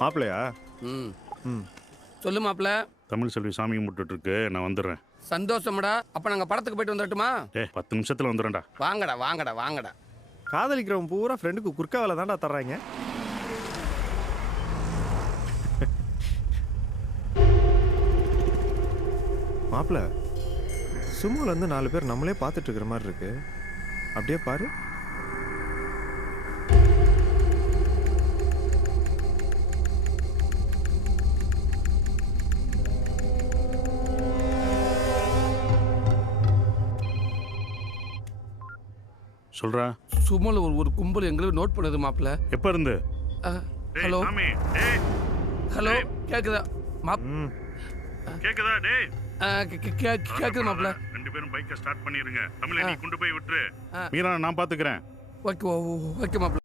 மாப்பிள்ளையா? ம் ம். சொல்லு மாப்பிள்ள. தமிழ் செல்வி சாமி கும்பிட்டுட்டு இருக்கு, நான் வந்துடுறேன். சந்தோஷம்டா. அப்ப நாங்க படத்துக்கு போயிட்டு வந்துடட்டுமா? 10 நிமிஷத்துல வந்துடுறேன்டா. வாங்கடா வாங்கடா வாங்கடா. காதலிக்கிறவன் பூரா ஃப்ரெண்டுக்கு குறுக்கா வேலை தான்டா தர்றாங்க. மாப்பிள்ள, சும்மால இருந்து 4 பேர் நம்மளே பார்த்துட்டு இருக்கிற மாதிரி இருக்கு. அப்படியே பாரு. சொல்றா. சும்மால ஒரு கும்பல் எங்களுக்கு நோட் பண்ணுது மாப்பிள்ள. எப்ப இருந்து? ஹலோ ஹலோ கேக்குதா ம். கேக்குதா டேய்? கேக்குது மாப்பிள்ள. 2 பேரும் பைக்கை ஸ்டார்ட் பண்ணிருங்க. தமிழை நீ கொண்டு போய் விட்டுரு. மீரா நான் பாத்துக்கிறேன். ஓகே ஓகே மாப்பிள்ள.